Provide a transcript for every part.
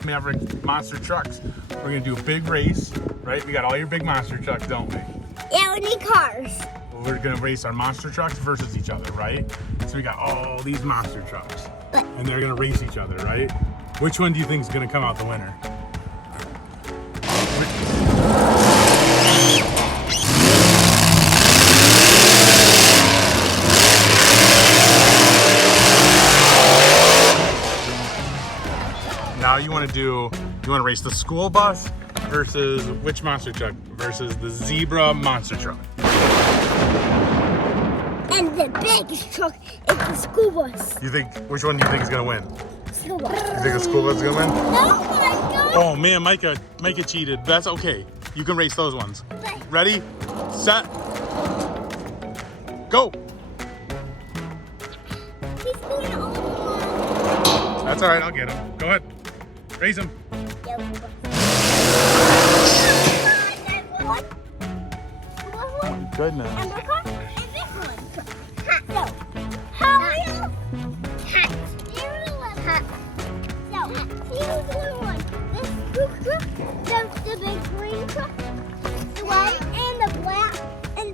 Mavrik monster trucks. We're gonna do a big race, right? We got all your big monster trucks, don't we? Yeah, we need cars. We're gonna race our monster trucks versus each other, right? So we got all these monster trucks, and they're gonna race each other, right? Which one do you think is gonna come out the winner? Now you want to race the school bus versus which monster truck versus the zebra monster truck? And the biggest truck is the school bus. Which one do you think is gonna win? School bus. You think the school bus is gonna win? No, my God. Oh man, Micah cheated. That's okay. You can race those ones. Ready, set, go. He's going all the way. That's all right. I'll get him. Go ahead. Race him. Oh, goodness. And my car, and this one. So, how are you? Hat. So, see who's the one? This blue truck, the big green truck, the white and the black, and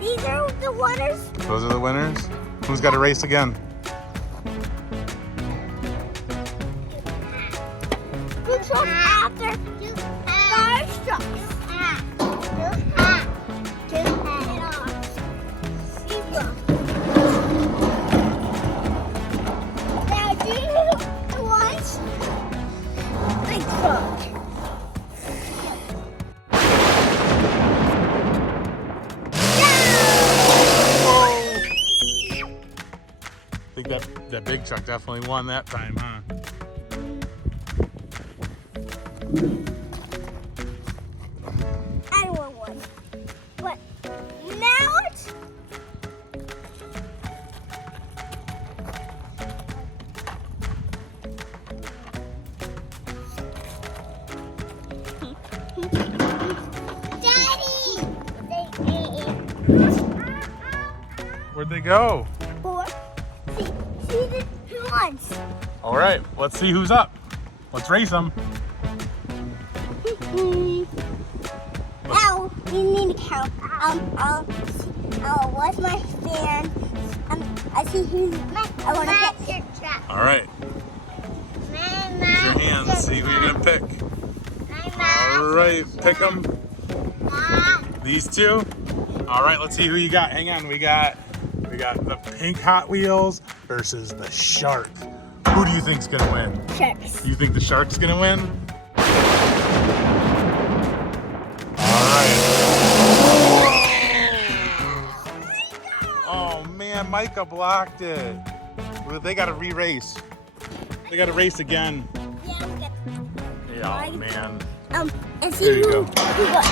these are the winners. Those are the winners. Who's got to race again? Blue truck after large trucks. Now do you want big truck? I think that big truck definitely won that time, huh? I won one. But now it's Daddy! Where'd they go? Four. See the two ones. All right, let's see who's up. Let's race them. Now you need to count. What's my stand? I see who's. I want to pick. All right. Use your hands. See who you're gonna pick. All right, pick them. These two. All right, let's see who you got. Hang on, we got the pink Hot Wheels versus the shark. Who do you think's gonna win? Sharks. You think the shark's gonna win? All right. Oh man, Micah blocked it. Well, they gotta re-race. They gotta race again. Yeah, oh man. And see There you who go. goes.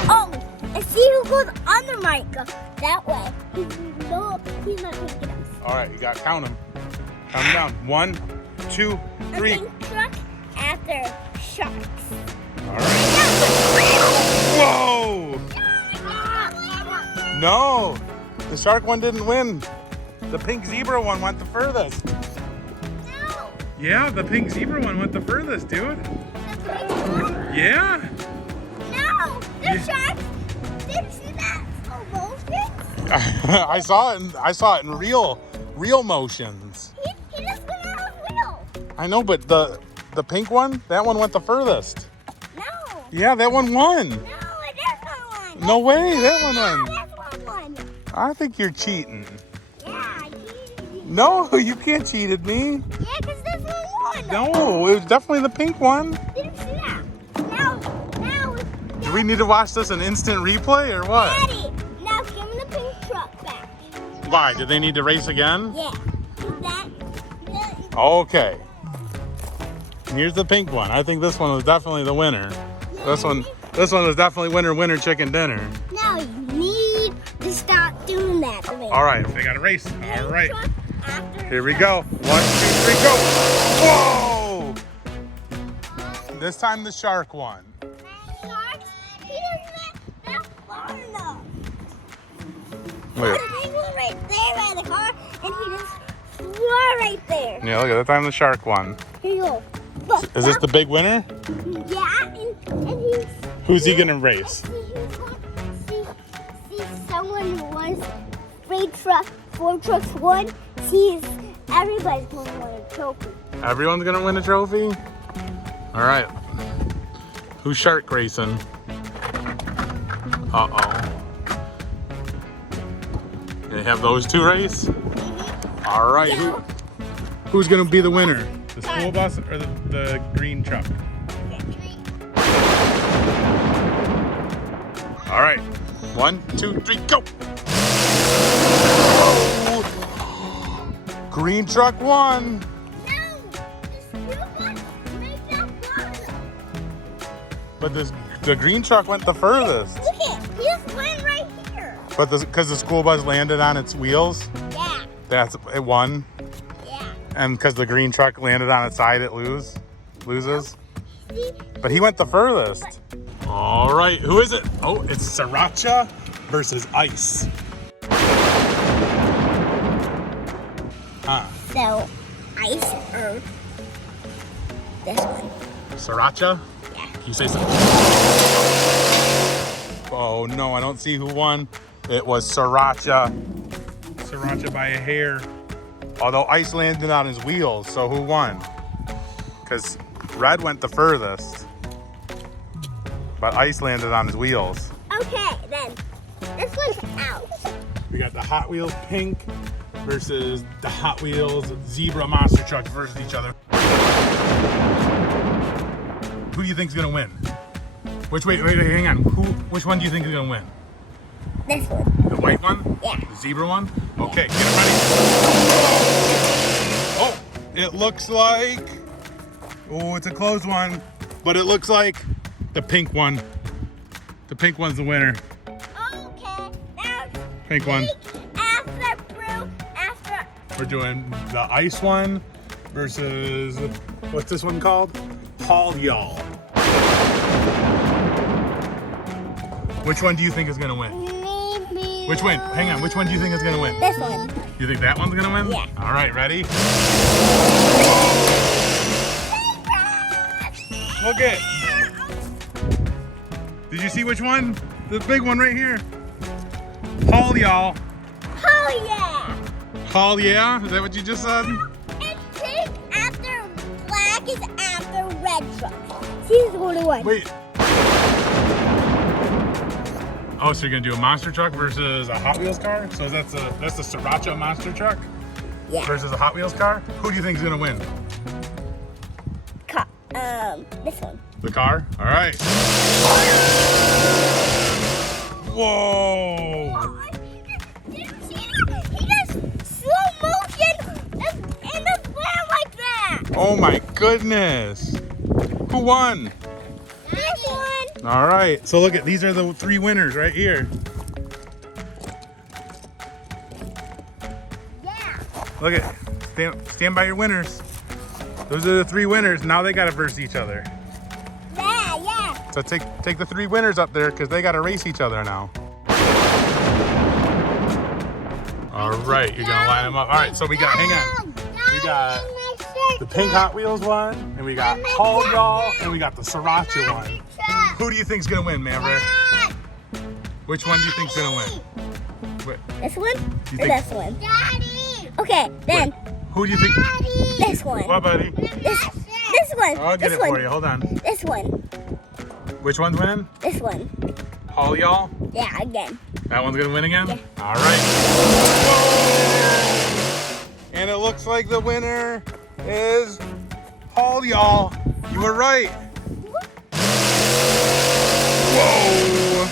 Oh, and see who goes under Micah. That way. He's not picking us. All right, you got to count them. Count them down. 1, 2, 3. A pink truck after sharks. All right. Whoa! No, the shark one didn't win. The pink zebra one went the furthest. No. Yeah, the pink zebra one went the furthest, dude. The pink one? Yeah. No, the Yeah. sharks. Did you see that? Oh, motion? I saw it in real motions. He just went out of wheel. I know, but the pink one, that one went the furthest. No. Yeah, that one won. No, it doesn't one. No way, that one won. That's one. I think you're cheating. Yeah, I cheated. No, you can't cheat at me. Yeah, because this one won. No, it was definitely the pink one. Didn't see that. Now. Do we need to watch this an instant replay or what? Daddy, now give me the pink truck back. Why? Did they need to race again? Yeah. That. Okay. Here's the pink one. I think this one was definitely the winner. This one was definitely winner chicken dinner. Now you need to stop doing that to me. All right, they got to race. All right. Truck after Here we go. 1, 2, 3, go. Whoa! This time the shark won. Sharks, he doesn't that far enough. Look. He was right there by the car, and he just flew right there. Yeah, look at that time the shark won. Here you go. But Is this the big winner? yeah, and he's... Who's he gonna race? See, someone was 4 trucks won. Everybody's gonna win a trophy. Everyone's gonna win a trophy? All right. Who's shark racing? Uh-oh. They have those two race? All right. Who's gonna be the winner? The school bus or the green truck? All right. 1, 2, 3, go! Green truck won. No, the school bus made that one. But the green truck went the furthest. Look it, he just went right here. But because the school bus landed on its wheels, Yeah, it won. yeah. And because the green truck landed on its side, it loses. See, But he went the furthest. All right, who is it? Oh, it's Sriracha versus Ice. Huh. so ice or this one. Sriracha? Yeah. Can you say something? Oh no, I don't see who won. It was Sriracha. Sriracha by a hair. Although Ice landed on his wheels, so who won? Because Red went the furthest. But Ice landed on his wheels. Okay, then this one's out. We got the Hot Wheels pink versus the Hot Wheels zebra monster truck versus each other. Who do you think's gonna win? Wait, hang on. Which one do you think is gonna win? This one. The white one? Yeah. The zebra one? Okay, get it ready. Oh, it looks like, oh, it's a close one, but it looks like the pink one. The pink one's the winner. Okay, now Pink one. after blue, after We're doing the ice one versus, what's this one called? Haul Y'all. Which one do you think is gonna win? maybe Which one? Hang on, which one do you think is gonna win? this one. You think that one's gonna win? Yeah. All right, ready? Look it. Did you see which one? The big one right here. Haul Y'all. Oh yeah! Haul yeah? Is that what you just said? And pink after black is after red truck. See, this one to one. Wait. Oh, so you're gonna do a monster truck versus a Hot Wheels car? So that's the Sriracha monster truck Yeah. versus a Hot Wheels car? Who do you think is gonna win? This one. The car? All right. Whoa! Did you see that? He does slow motion and the flare like that. Oh my goodness! Who won? This one. All right. So look at these are the 3 winners right here. Yeah. Look at stand by your winners. Those are the 3 winners. Now they got to verse each other. Yeah. So take the 3 winners up there because they got to race each other now. All right, you're gonna line them up. All right, so we got. Hang on. We got the pink Hot Wheels one, and we got Haul Y'all, and we got the Sriracha one. Who do you think's gonna win, Mavrik? Which one do you think's gonna win? Wait, This one? You Or think- this one? Daddy. Okay, then who do you think? this one. What, buddy? This one. I'll get this it one. for you. Hold on. This one. Which one's winning? This one. Haul Y'all? Yeah, again. That one's gonna win again? Yeah. All right. And it looks like the winner is Haul Y'all. You were right. Whoa.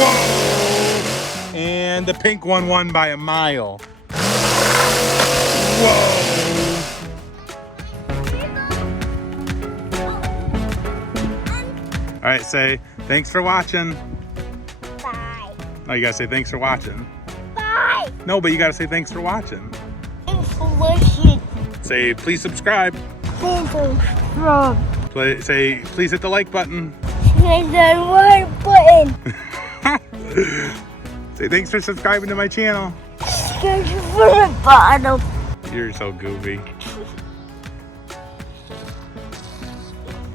Whoa. And the pink one won by a mile. Whoa. All right, say thanks for watching. Bye. No, you gotta say thanks for watching. Bye. No, but you gotta say thanks for watching. Thanks for watching. Say please subscribe. Thanks for watching. Say please hit the like button. Hit the like button. Say thanks for subscribing to my channel. Thanks for the bottom. You're so goofy.